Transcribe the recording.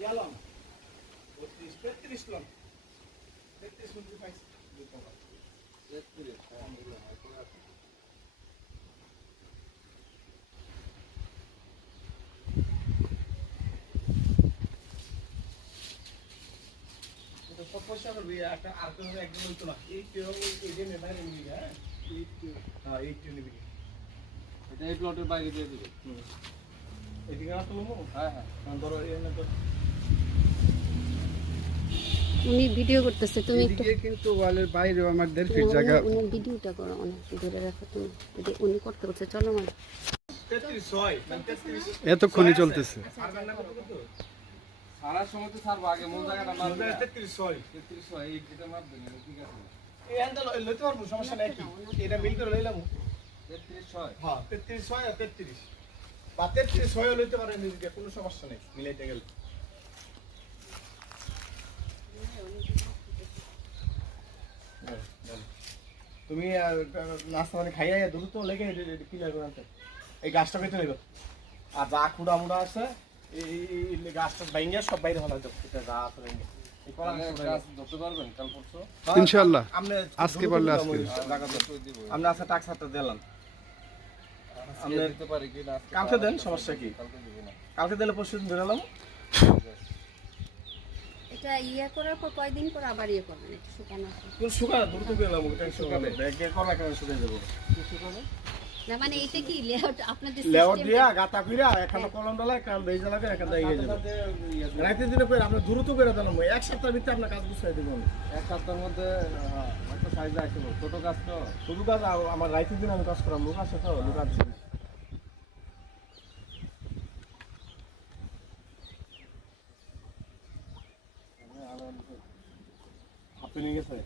ইয়ালম 32 33 লম 33 মিনিট পাইছি 33 এটা সব পয়সা করবি একটা আর কোনো একদম হইতো না এই কেউ এই যে বাইরে নিবি হ্যাঁ এই নিবি এটা এই প্লটের বাইরে দিয়ে দিবে এদিকে না তুলমু হ্যাঁ হ্যাঁ ধরো এনে তো উনি ভিডিও করতেছে, তুমি একটু এদিকে কিন্তু ওয়ালের বাইরেও আমার 1.5 ফিট জায়গা। উনি ভিডিওটা করো, অনেক ধরে রাখো তুমি, যদি উনি করতে বলছে চলো মানে 33 হয় 33 এতক্ষণই চলতেছে। আর রান্না করতে কত সারার সময় তো ছাড়বো, আগে মূল জায়গাটা মারবে। 33 হয় 33 হয়, এই যেটা মারবে না, ঠিক আছে। এই হ্যান্ডেল লইতে পারবো, সমস্যা নাই কি এটা মিল করে লইলাম 33 হয়। হ্যাঁ 33 হয় আর 33 বা 33 হয় লইতে পারেন নিজে, কোনো সমস্যা নেই মিলাইতে গেলে। তুমি নাস্তা মানে খাইয়া দ্রুত লেগে ক্লিয়ার করে আনতে এই গাছটা কেটে নেবে, আর যা খুঁড়া মুড়া আছে এই গাছটা ভাঙিয়া সব বাইরে হলা যাবে, এটা যা আছে ভেঙে এই কলা গাছ ধরতে পারবেন কাল পরশু? ইনশাআল্লাহ আমরা আজকে পারলে আজকে। আমরা আছে টাক্সাটা দিলাম, আমরা দিতে পারি কি না? কালকে দেন, সমস্যা কি? কালকে দিব না। কালকে দিলে পরশু দিন ধরে এলাম। এটা ইয়া করার পর কয়দিন পর আবার ইয়ে করবেন, একটু শুকানো আছে। কোন শুকানো দ্রুত গেলাম, টেনশন হবে ব্যাগে কলা কেন শুকিয়ে যাবো। কিছু করে না মানে এটা কি লেআউট আপনাদের লেওয়ার সিস্টেম? দিয়া গাতা ফিরা এখানে কলম ডালা এখানে বেজা লাগে এখানে ইয়ে যাবে রাতে দিনে করে আমরা দ্রুত করে দিলাম, এক সপ্তাহের ভিতরে আপনার কাজ গুছিয়ে দেবো আমি। এক সপ্তাহের মধ্যে একটা সাইজ আসবে। ছোট গাছ তো শুধু কাজ আমার রাতে দিন আমি কাজ করাম, লোক আছে তো লোক আছে। আপনি নিয়ে গেছে